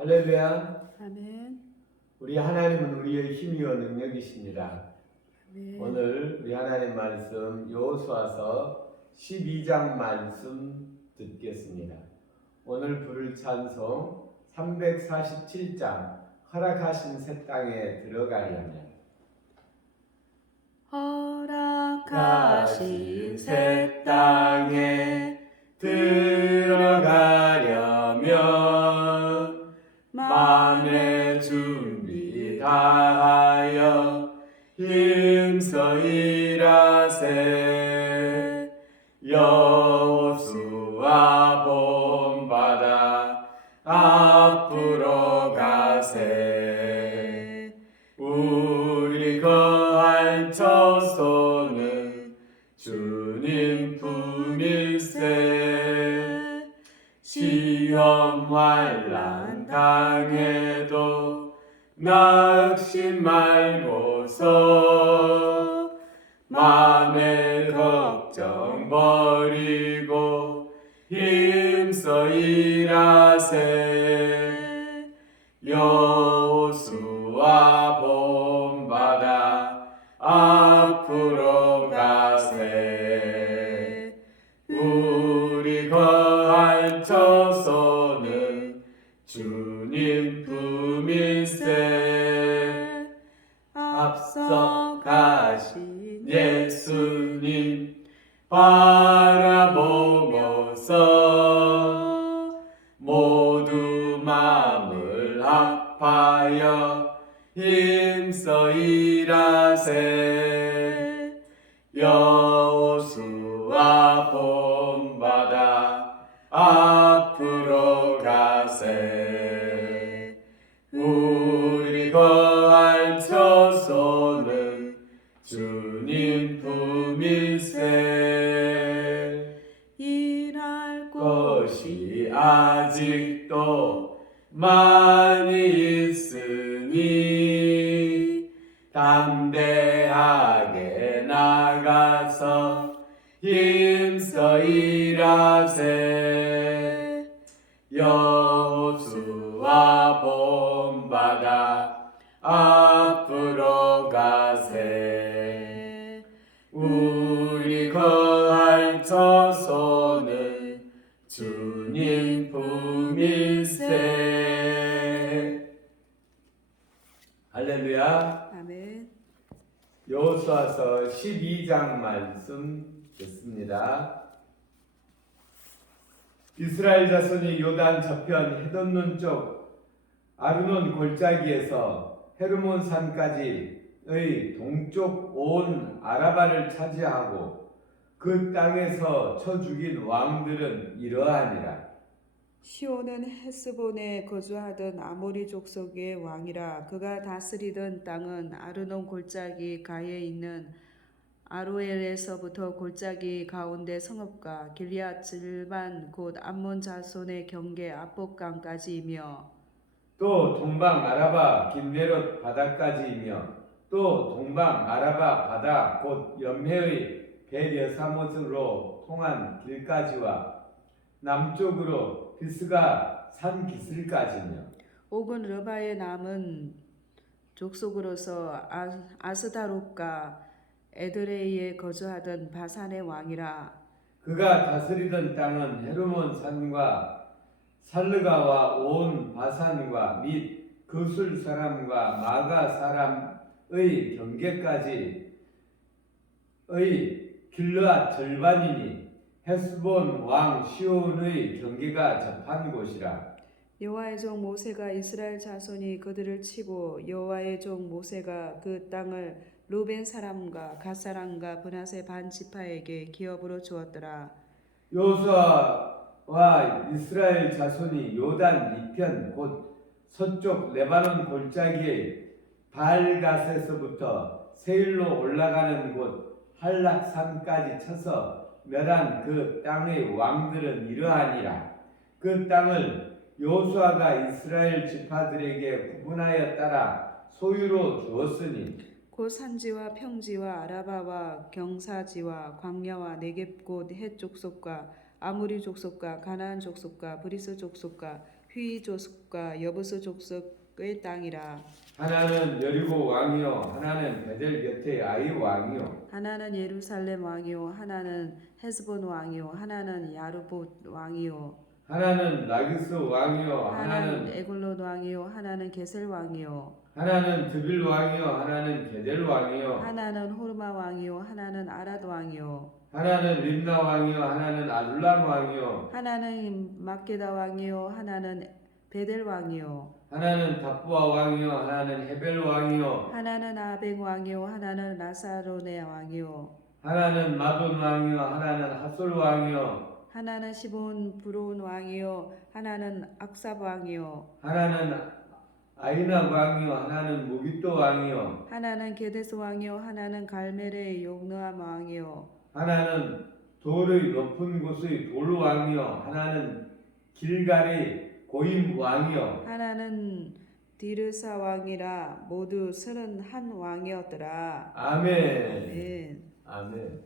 할렐루야. 아멘. 우리 하나님은 우리의 힘이요 능력이십니다. 아멘. 오늘 우리 하나님 말씀 여호수아서 12장 말씀 듣겠습니다. 오늘 부를 찬송 347장 허락하신 새 땅에 들어가려면 허락하신 새 땅에 들어가려면 마음의 준비 다하여 힘써 일하세. 여호수아 본받아 앞으로 가세. 우리 거할 처소는 주님 품일세. 시험 환난 당해도 낙심 말고서 마음의 걱정 버리고 힘써 일하세. 여호수아 본받아 앞으로 가세. 우리 거할 처소는 주님 품일세. 앞서 가신 예수님 바라보고서 모두 마음을 합하여 힘써 일하세. 여호수아 본받아 앞으로 가세. 우리 거할 처소는 주님 품일세. 일할 것이 아직도 많이 있으니 담대하게 나가서 힘써 일하세. 여호수아 본받아 앞으로 가세. 우리 거할 처소는 주님 품일세. 할렐루야. 아멘. 여호수아서 12장 말씀 듣습니다. 이스라엘 자손이 요단 저편 헤돈눈 쪽 아르논 골짜기에서 헤르몬 산까지의 동쪽 온 아라바를 차지하고 그 땅에서 쳐 죽인 왕들은 이러하니라. 시온은 헤스본에 거주하던 아모리 족속의 왕이라. 그가 다스리던 땅은 아르논 골짜기 가에 있는 아로엘에서부터 골짜기 가운데 성읍과 길리앗 질반 곧 암몬 자손의 경계 압복강까지이며 또 동방 아라바 긴네롯 바다까지이며 또 동방 아라바 바다 곧 연매의 벳여사못으로 통한 길까지와 남쪽으로 비스가 산 기슬까지며 옥은 르바의 남은 족속으로서 아스다롯과 에드레이에 거주하던 바산의 왕이라. 그가 다스리던 땅은 헤르몬 산과 살르가와 온 바산과 및 그술 사람과 마가 사람의 경계까지의 길르앗 절반이니 헤스본 왕 시온의 경계가 접한 곳이라. 여호와의 종 모세가 이스라엘 자손이 그들을 치고 여호와의 종 모세가 그 땅을 루벤 사람과 갓 사람과 브낫의 반 지파에게 기업으로 주었더라. 여호수아와 이스라엘 자손이 요단 이편 곧 서쪽 레바논 골짜기의 발갓에서부터 세일로 올라가는 곳 할락산까지 쳐서 멸한 그 땅의 왕들은 이러하니라. 그 땅을 여호수아가 이스라엘 지파들에게 구분하여 따라 소유로 주었으니 곧 산지와 평지와 아라바와 경사지와 광야와 네겝 곧 헷 족속과 아무리 족속과 가나안 족속과 브리스 족속과 휘 족속과 여부스 족속의 땅이라. 하나는 여리고 왕이요 하나는 베델 곁의 아이 왕이요 하나는 예루살렘 왕이요 하나는 헤스본 왕이요 하나는 야르봇 왕이요 하나는 라기스 왕이요 하나는 하나는 에글론 왕이요 하나는 게셀 왕이요 하나는 드빌 왕이요 하나는 게델 왕이요 하나는 호르마 왕이요 하나는 아랏 왕이요 하나는 림나 왕이요 하나는 아둘람 왕이요 하나는 막게다 왕이요 하나는 베델 왕이요 하나는 답부아 왕이요 하나는 헤벨 왕이요 하나는 아벡 왕이요 하나는 라사로네 왕이요 하나는 마돈 왕이요 하나는 핫솔 왕이요 하나는 시본 브로운 왕이요 하나는 악삽 왕이요 하나는 아이나 왕이요 하나는 무기또 왕이요 하나는 게데스 왕이요 하나는 갈멜의 용느암 왕이요 하나는 돌의 높은 곳의 돌 왕이요 하나는 길갈의 고임 왕이요 하나는 디르사 왕이라 모두 31 왕이었더라. 아멘 아멘. 아멘.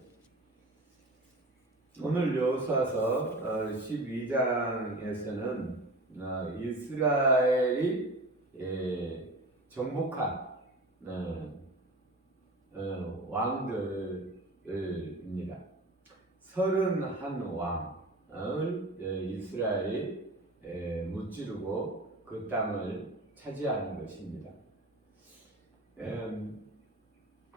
오늘 여호수아서 12장에서는 이스라엘이 정복한 왕들입니다. 31왕을 이스라엘이 무찌르고 그 땅을 차지하는 것입니다.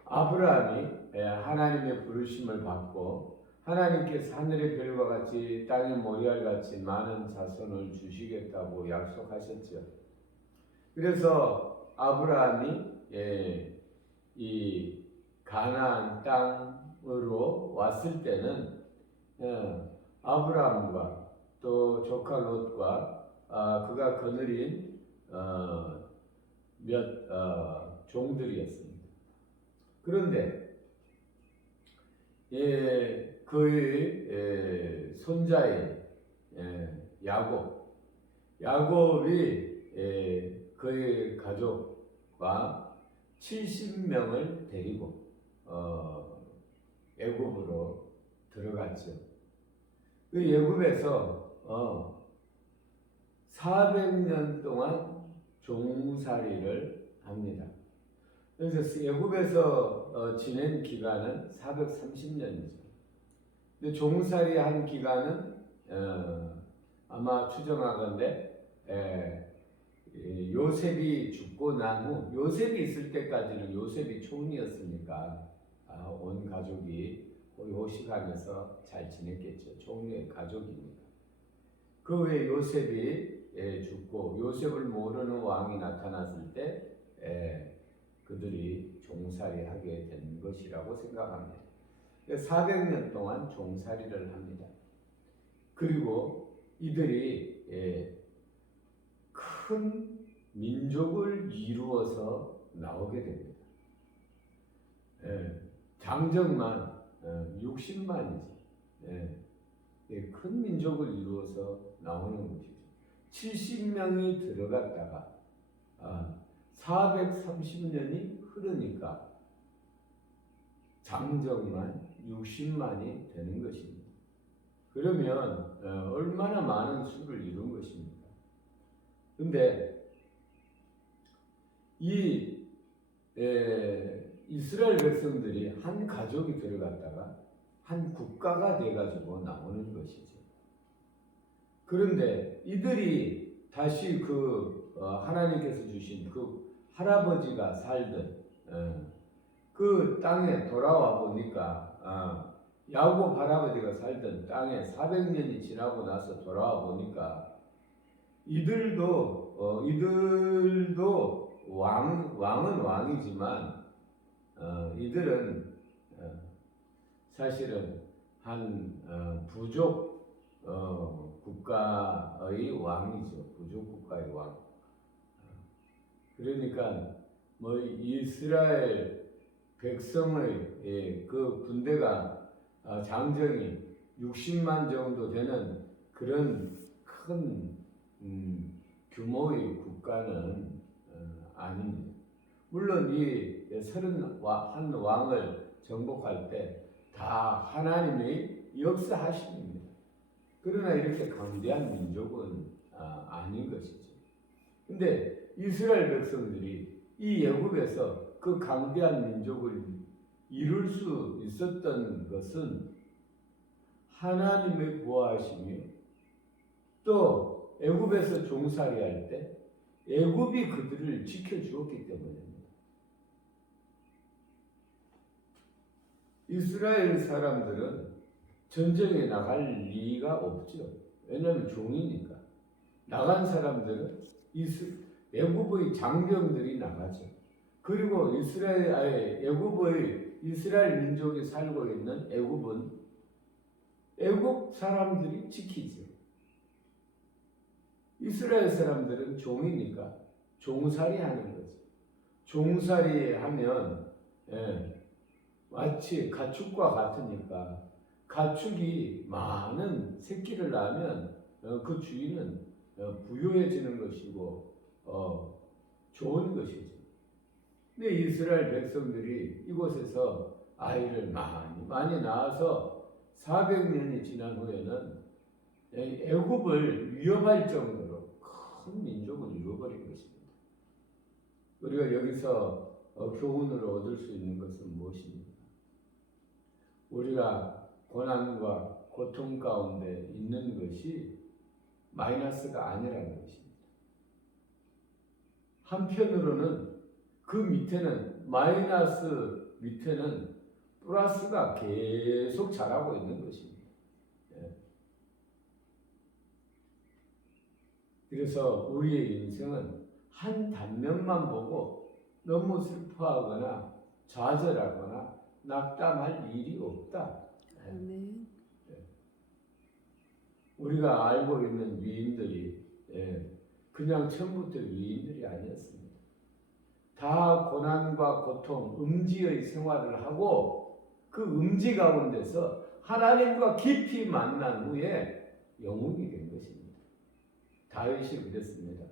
아브라함이 하나님의 부르심을 받고 하나님께서 하늘의 별과 같이 땅의 모리알 같이 많은 자손을 주시겠다고 약속하셨죠. 그래서 아브라함이 이 가나안 땅으로 왔을 때는 아브라함과 또 조카 롯과 그가 거느린 몇 종들이었습니다. 그런데 그의 손자인 야곱이 그의 가족과 70명을 데리고 애굽으로 들어갔죠. 그 애굽에서 400년 동안 종살이를 합니다. 그래서 애굽에서 지낸 기간은 430년이죠. 근데 종살이 한 기간은 아마 추정하건대 요셉이 죽고 난 후, 요셉이 있을 때까지는 요셉이 총리였으니까 온 가족이 호식하면서 잘 지냈겠죠. 총리의 가족이니까. 그 후에 요셉이 죽고 요셉을 모르는 왕이 나타났을 때 그들이 종살이하게 된 것이라고 생각합니다. 400년 동안 종살이를 합니다. 그리고 이들이 큰 민족을 이루어서 나오게 됩니다. 장정만 60만이죠. 큰 민족을 이루어서 나오는 것이죠. 70명이 들어갔다가 430년이 흐르니까 장정만 60만이 되는 것입니다. 그러면 얼마나 많은 수를 이룬 것입니까? 근데 이 이스라엘 백성들이 한 가족이 들어갔다가 한 국가가 돼가지고 나오는 것이죠. 그런데 이들이 다시 하나님께서 주신 그 할아버지가 살던 그 땅에 돌아와 보니까 야곱 할아버지가 살던 땅에 400년이 지나고 나서 돌아와 보니까 이들도 왕은 왕이지만 이들은 사실은 한 부족 국가의 왕이죠. 부족 국가의 왕. 그러니까 이스라엘 백성의 그 군대가 장정이 60만 정도 되는 그런 큰 규모의 국가는 아닙니다. 물론 이 31 왕을 정복할 때 다 하나님의 역사하십니다. 그러나 이렇게 강대한 민족은 아닌 것이죠. 근데 이스라엘 백성들이 이 애굽에서 그 강대한 민족을 이룰 수 있었던 것은 하나님의 보호하심이요. 또 애굽에서 종살이할 때 애굽이 그들을 지켜주었기 때문입니다. 이스라엘 사람들은 전쟁에 나갈 리가 없죠. 왜냐하면 종이니까. 나간 사람들은 애굽의 장병들이 나가죠. 그리고 애굽의 이스라엘 민족이 살고 있는 애굽은 애굽 사람들이 지키죠. 이스라엘 사람들은 종이니까 종살이 하는 거죠. 종살이 하면 마치 가축과 같으니까 가축이 많은 새끼를 낳으면 그 주인은 부유해지는 것이고 좋은 것이죠. 근데 이스라엘 백성들이 이곳에서 아이를 많이 낳아서 400년이 지난 후에는 애굽을 위협할 정도로 큰 민족을 이루어버린 것입니다. 우리가 여기서 교훈을 얻을 수 있는 것은 무엇입니까? 우리가 고난과 고통 가운데 있는 것이 마이너스가 아니라는 것입니다. 한편으로는 그 밑에는 마이너스 밑에는 플러스가 계속 자라고 있는 것입니다. 그래서 우리의 인생은 한 단면만 보고 너무 슬퍼하거나 좌절하거나 낙담할 일이 없다. 아멘. 우리가 알고 있는 위인들이 그냥 처음부터 위인들이 아니었습니다. 다 고난과 고통, 음지의 생활을 하고 그 음지 가운데서 하나님과 깊이 만난 후에 영웅이 된 것입니다. 다윗이 그랬습니다.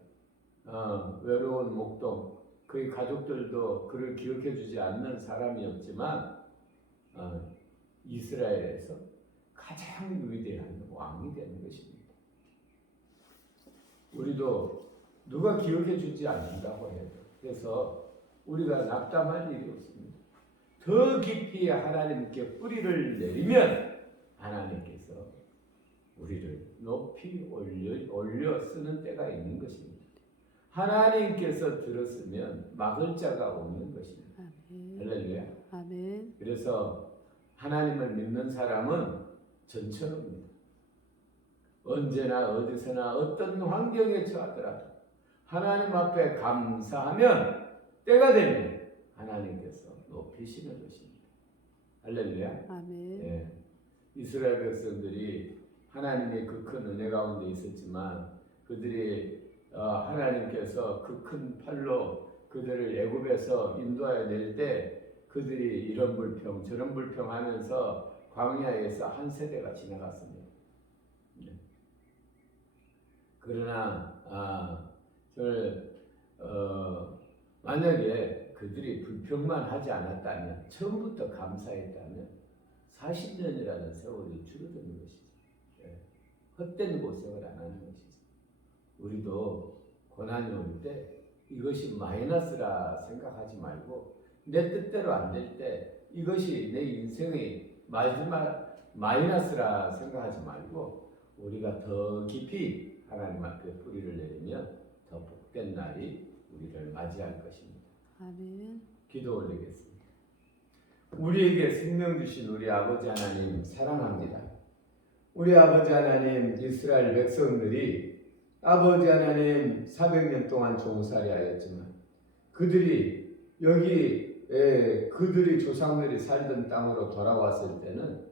외로운 목동, 그의 가족들도 그를 기억해 주지 않는 사람이었지만 이스라엘에서 가장 위대한 왕이 되는 것입니다. 우리도 누가 기억해 주지 않는다고 해요. 그래서 우리가 낙담할 일이 없습니다. 더 깊이 하나님께 뿌리를 내리면 하나님께서 우리를 높이 올려 쓰는 때가 있는 것입니다. 하나님께서 들었으면 막을 자가 없는 것입니다. 할렐루야. 아멘. 그래서 하나님을 믿는 사람은 전처럼입니다. 언제나 어디서나 어떤 환경에 처하더라도 하나님 앞에 감사하면 때가 되면 하나님께서 높이시는 것입니다. 할렐루야. 아멘. 이스라엘 백성들이 하나님의 그 큰 은혜 가운데 있었지만 그들이 하나님께서 그 큰 팔로 그들을 애굽에서 인도하여 낼 때 그들이 이런 불평 저런 불평하면서 광야에서 한 세대가 지나갔습니다. 그러나 만약에 그들이 불평만 하지 않았다면 처음부터 감사했다면 40년이라는 세월이 줄어드는 것이죠. 헛된 고생을 안 하는 것이죠. 우리도 고난이 올 때 이것이 마이너스라 생각하지 말고 내 뜻대로 안 될 때 이것이 내 인생의 마지막 마이너스라 생각하지 말고 우리가 더 깊이 하나님 앞에 뿌리를 내리면 더 복된 날이 우리를 맞이할 것입니다. 아멘. 기도 올리겠습니다. 우리에게 생명 주신 우리 아버지 하나님 사랑합니다. 우리 아버지 하나님 이스라엘 백성들이 아버지 하나님 400년 동안 종살이 하였지만 그들이 여기 그들이 조상들이 살던 땅으로 돌아왔을 때는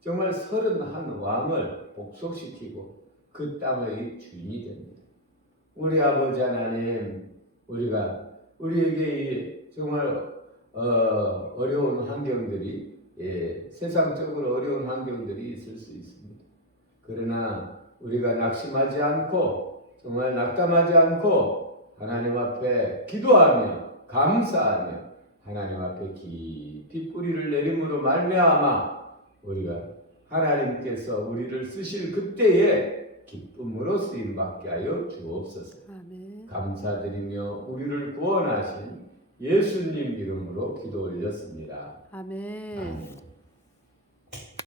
정말 31 왕을 복속시키고 그 땅의 주인이 됩니다. 우리 아버지 하나님 우리에게 정말 어려운 환경들이 세상적으로 어려운 환경들이 있을 수 있습니다. 그러나 우리가 낙심하지 않고 정말 낙담하지 않고 하나님 앞에 기도하며 감사하며 하나님 앞에 깊이 뿌리를 내림으로 말미암아 우리가 하나님께서 우리를 쓰실 그때에 기쁨으로 쓰임받게 하여 주옵소서. 아멘. 감사드리며 우리를 구원하신 예수님 이름으로 기도 올렸습니다. 아멘.